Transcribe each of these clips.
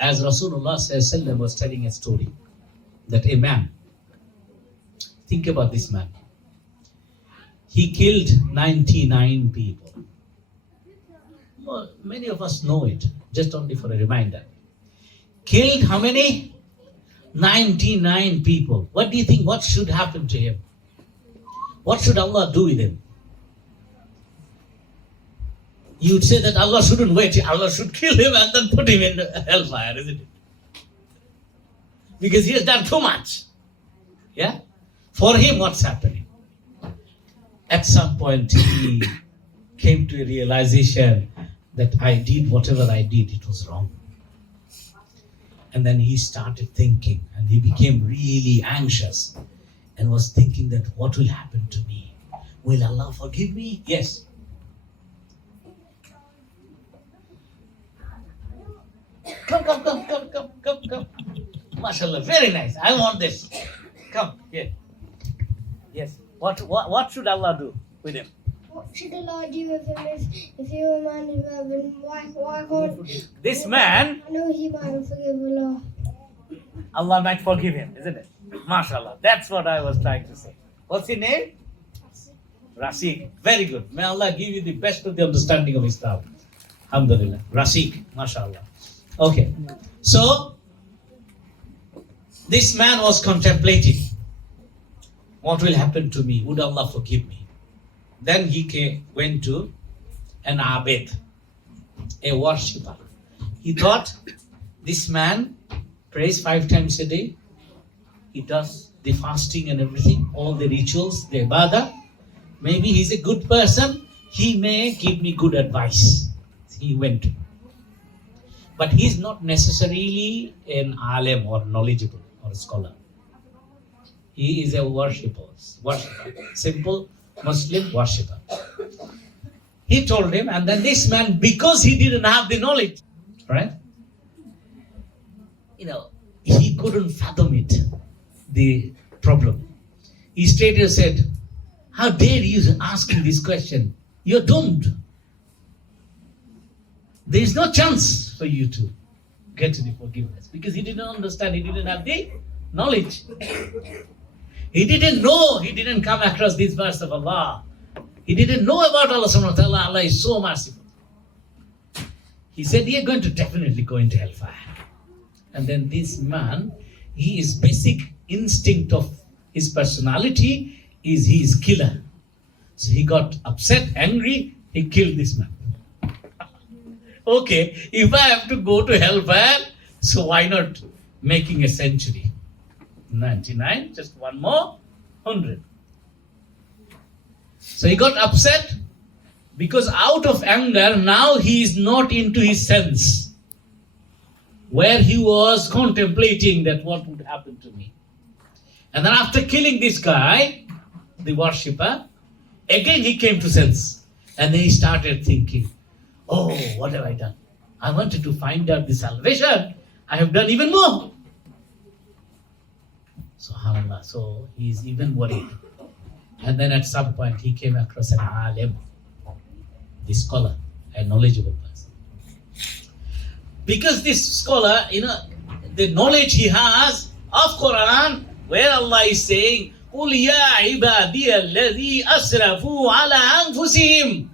as Rasulullah SAW was telling a story, that a man, think about this man, he killed 99 people. Well, many of us know it, just only for a reminder. Killed how many? 99 people. What do you think? What should happen to him? What should Allah do with him? You'd say that Allah shouldn't wait. Allah should kill him and then put him in hellfire, isn't it? Because he has done too much. Yeah? For him, what's happening? At some point, he came to a realization that I did whatever I did, it was wrong. And then he started thinking, and he became really anxious and was thinking that what will happen to me? Will Allah forgive me? Yes. Come. MashaAllah, very nice. I want this. Come, here. Yes. What should Allah do with him? What should Allah do with him if you were a man in heaven? Why can't This man, I know he might forgive Allah. Allah might forgive him, isn't it? MashaAllah. That's what I was trying to say. What's your name? Rafiq. Very good. May Allah give you the best of the understanding of Islam. Alhamdulillah. Rafiq. MashaAllah. Okay. So, this man was contemplating. What will happen to me? Would Allah forgive me? Then he went to an abid, a worshipper. He thought, this man prays 5 times a day. He does the fasting and everything, all the rituals, the ibadah. Maybe he's a good person. He may give me good advice. He went. But he's not necessarily an alim or knowledgeable or a scholar. He is a worshipper, simple Muslim worshipper. He told him, and then this man, because he didn't have the knowledge, right? He couldn't fathom it, the problem. He straight away said, how dare you ask me this question? You're doomed. There is no chance for you to get to the forgiveness, because he didn't understand, he didn't have the knowledge. He didn't know, he didn't come across this verse of Allah. He didn't know about Allah subhanahu wa ta'ala. Allah is so merciful. He said, you're going to definitely go into hellfire. And then this man, his basic instinct of his personality is he is killer. So he got upset, angry, he killed this man. Okay, if I have to go to hellfire, so why not making a century? 99, just one more, 100. So he got upset because out of anger, now he is not into his sense, where he was contemplating that what would happen to me. And then after killing this guy, the worshipper, again he came to sense. And then he started thinking, oh, what have I done? I wanted to find out the salvation. I have done even more. SubhanAllah. So he is even worried. And then at some point he came across an alim, the scholar, a knowledgeable person. Because this scholar, the knowledge he has of Quran, where Allah is saying, قُلْ يَا عِبَادِيَ الَّذِي أَسْرَفُوا عَلَىٰ أَنفُسِهِمْ.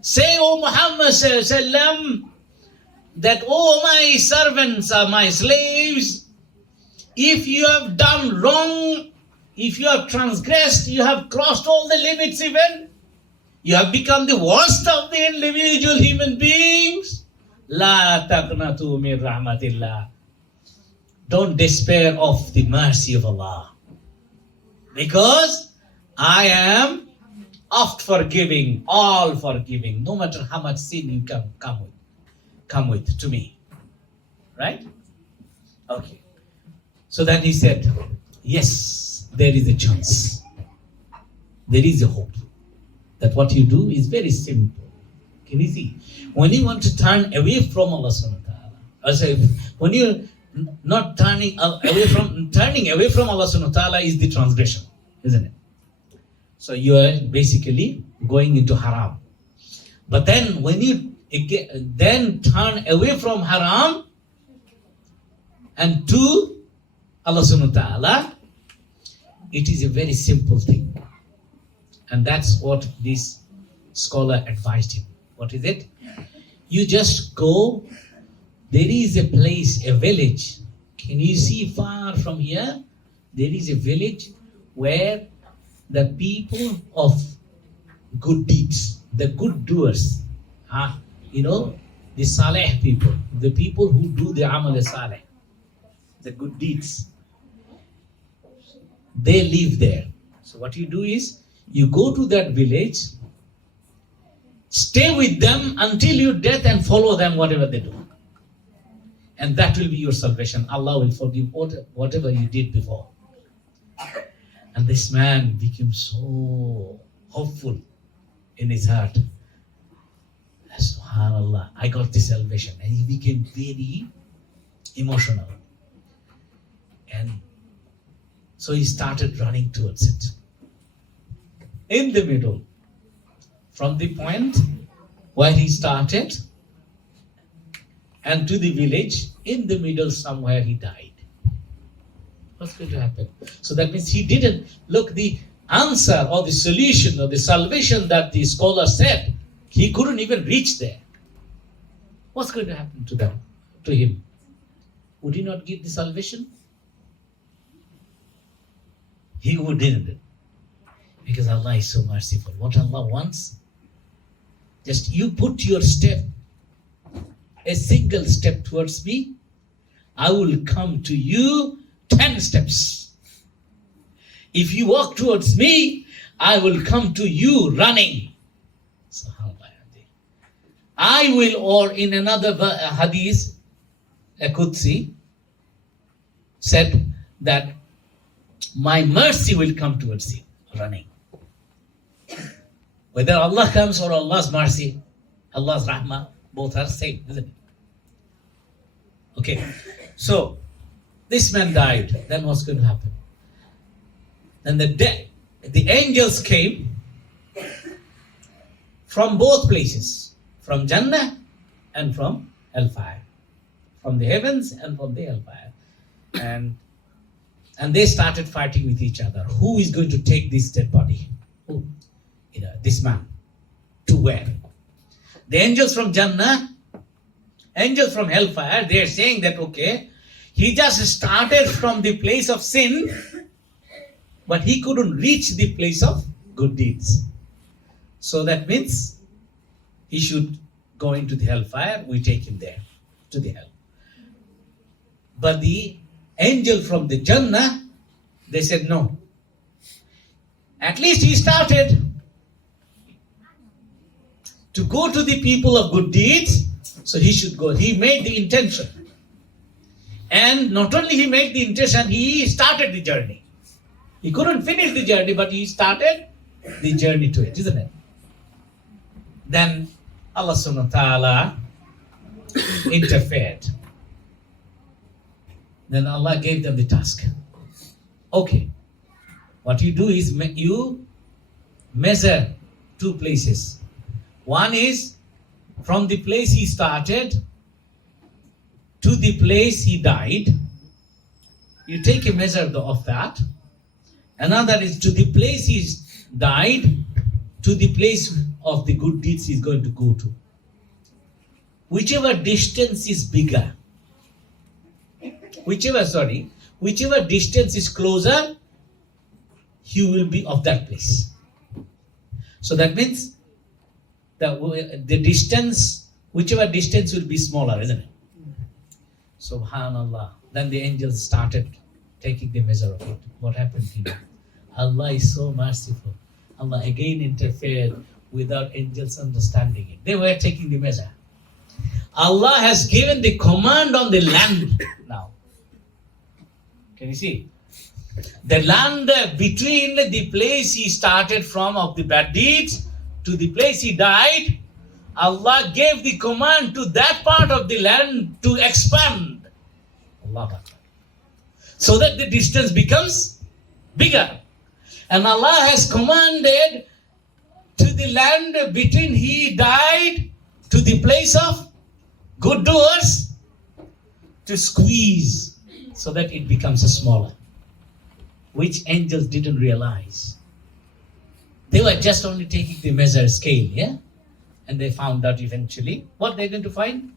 Say, O Muhammad sallam, that, O my servants are my slaves, if you have done wrong, if you have transgressed, you have crossed all the limits even, you have become the worst of the individual human beings, La taqnatu min rahmatillah. Don't despair of the mercy of Allah. Because I am oft forgiving, all forgiving, no matter how much sin you come with to me. Right? Okay. So then he said, yes, there is a chance. There is a hope. That what you do is very simple. Can you see? When you want to turn away from Allah subhanahu wa ta'ala, when you're not turning away from Allah subhanahu wa ta'ala is the transgression, isn't it? So you are basically going into haram. But then when you then turn away from haram, and to Allah subhanahu wa ta'ala, it is a very simple thing. And that's what this scholar advised him. What is it? You just go, there is a place, a village. Can you see far from here? There is a village where the people of good deeds, the good doers, the saleh people, the people who do the amal saleh, the good deeds, they live there. So what you do is, you go to that village, stay with them until your death and follow them whatever they do. And that will be your salvation. Allah will forgive whatever you did before. And this man became so hopeful in his heart. SubhanAllah, I got the salvation. And he became very emotional. And so he started running towards it. In the middle, from the point where he started and to the village, in the middle somewhere he died. What's going to happen? So that means he didn't look the answer or the solution or the salvation that the scholar said. He couldn't even reach there. What's going to happen to him? Would he not give the salvation? He didn't. Because Allah is so merciful. What Allah wants, just you put your step, a single step towards me, I will come to you 10 steps. If you walk towards me, I will come to you running. I will, or in another hadith, a Qudsi, said that my mercy will come towards you, running. Whether Allah comes or Allah's mercy, Allah's rahmah, both are same, isn't it? Okay, so this man died. Then what's going to happen? Then the angels came from both places, from Jannah and from hellfire, from the heavens and from the hellfire, and they started fighting with each other. Who is going to take this dead body? Who? This man. To where? The angels from Jannah, angels from hellfire, they are saying that, okay, he just started from the place of sin, but he couldn't reach the place of good deeds. So that means he should go into the hellfire. We take him there, to the hell. But the angel from the Jannah, they said no. At least he started to go to the people of good deeds, so he should go. He made the intention. And not only he made the intention, he started the journey. He couldn't finish the journey, but he started the journey to it, isn't it? Then Allah subhanahu wa ta'ala interfered. Then Allah gave them the task. Okay, what you do is you measure two places. One is from the place he started to the place he died. You take a measure of that. Another is to the place he died, to the place of the good deeds he's going to go to. Whichever distance is bigger, whichever distance is closer, he will be of that place. So that means the distance, whichever distance will be smaller, isn't it? Subhanallah. Then the angels started taking the measure of it. What happened to him? Allah is so merciful. Allah again interfered without angels understanding it. They were taking the measure. Allah has given the command on the land now. Can you see? The land between the place he started from of the bad deeds to the place he died, Allah gave the command to that part of the land to expand. Allah. So that the distance becomes bigger. And Allah has commanded to the land between he died to the place of good doers to squeeze so that it becomes a smaller, which angels didn't realize. They were just only taking the measure scale, yeah? And they found out eventually what they're going to find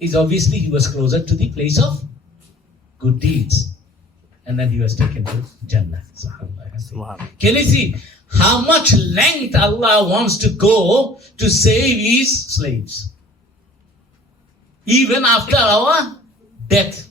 is obviously he was closer to the place of good deeds. And then he was taken to Jannah. Can you see how much length Allah wants to go to save His slaves? Even after our death.